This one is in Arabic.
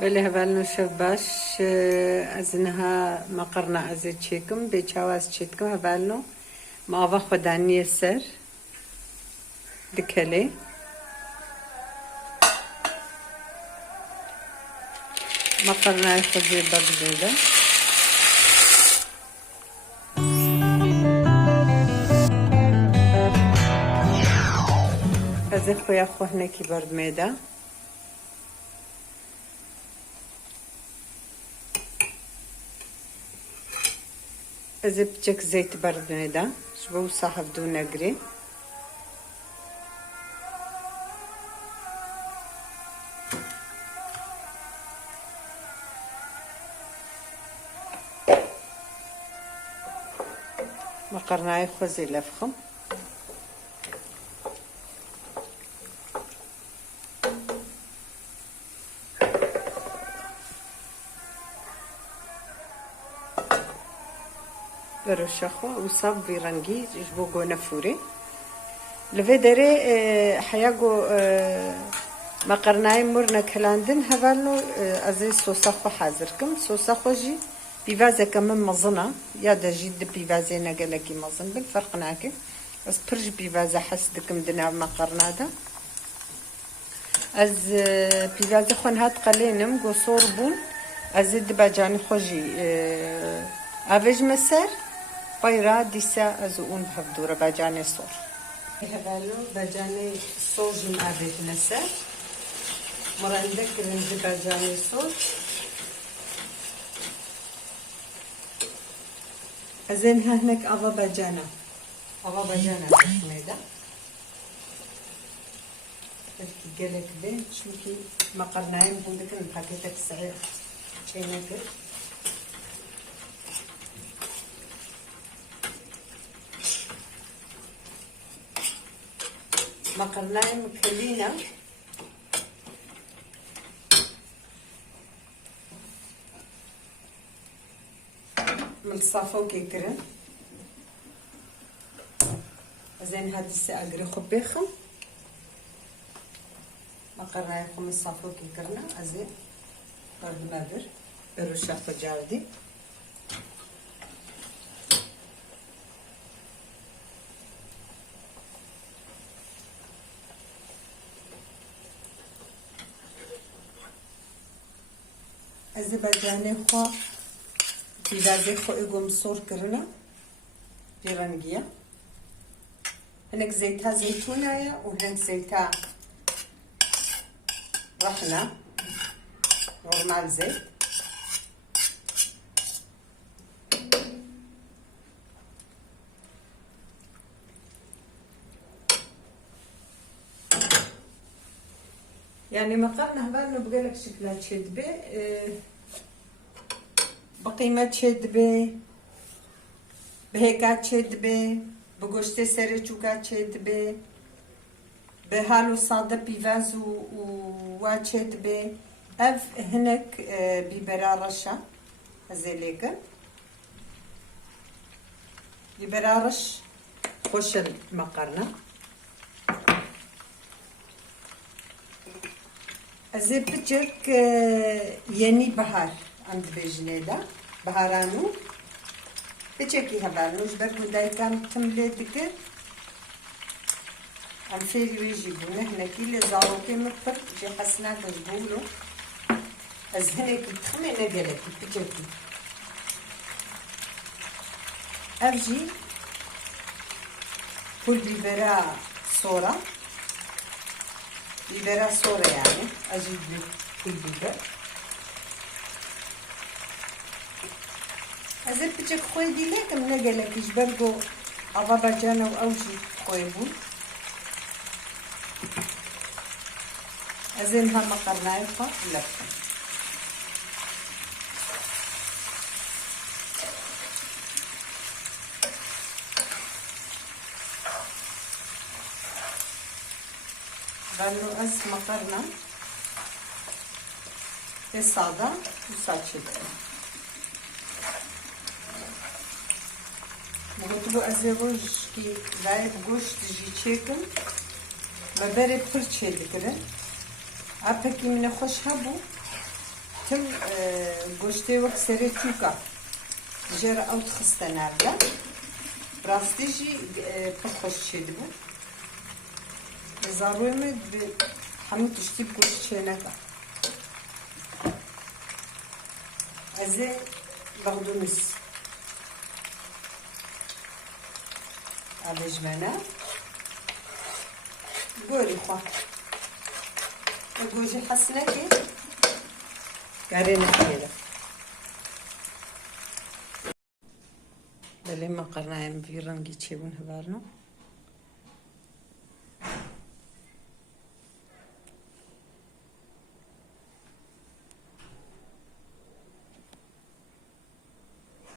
بله هبالنو شباش ازنها مقرنا ازي تشيكم بيچاواز تشيكم هبالنو ما خداني سر دكلي مقرنا يخزي بقزيده ازي خويا خو هناكي برد ميدا ازي بچك زيت برد ميدا شبو صاحب دو نقري مقرناي خوزي لفخم برشخو وصاب بيرنجي جبو قونا فوري لفيدري حياقو مقرناي مرنا كلاندن هبالنو ازي سوساخو حاضركم سوساخو جي بيفازا كمان مزنا يا دا جيد بيفازا نقلكي مزن بالفرق ناكي بس برج بيفازا حسدكم دنا مقرنا دا از بيفازا خون هات قلينم قو صوربون ازيد باجاني خوجي افيج مسر بايرا ديسا ازون بحفدورة باجاني صور هبالو باجاني صوجي افيج مسر مرندك رنجي باجاني صور ازين هناك افا باجانا ميدا قلت قالك بين شوكي مقرناين بندك نحكيتك الصغير شيناك مقرناين مكلينا من الصافو كيكرن زين هاد الساعة اقري خبيخم مقرنايكم الصافو كيكرنا ازين برد ما برشاق جاودي ازي باجاني خو بيزازي خو ايقوم صور كرنا برنجية هناك زيتها زيتونايا وهناك زيتها رحنا نورمال زيت يعني مقرنا هبالنا بقالك شكلها تشد بقيمة تشد بهيكات تشد بقشتي سريتشوكات تشد بهالو صادة بيفاز واتشد اف هناك بيبرا رشا هزيليك بيبرا رش خوش المقرنة ازي بتشك يعني بهار عند بجنيدا بهارانو بتشكي هبالنوش بركو دايكام تملي دكر عم فيري ويجيبونا هنا كيلي زاروكي مكتب جي حسنا تجبولو از هناك تخمي نقلك بتشكي افجي كل بيبرا صورة بيبرا صورة يعني اجيب لك كل بيبر ازيد بتشك خوي دي لك من نقلك يجبرقو ابابا جانا واوجي خويبون ازين ها مقرنايقة لفة بانو از مقرنا الصادة وساتشد مغتبو ازي روج كي لايق گوش تجي تشيكن ما بري بخل تشيد كده عبكي من خوش هبو تم گوشتی وقت سری چوکا جرا اوت خسته نرده راستی جی پر خوش شد بود ضروری می همه تشتی گوشت چه نکن از بغدونس آبجمانه گوری خواه گوجه حسنه که قرينا كده بلي ما قرناهم في رنجي تشيبون هبارنو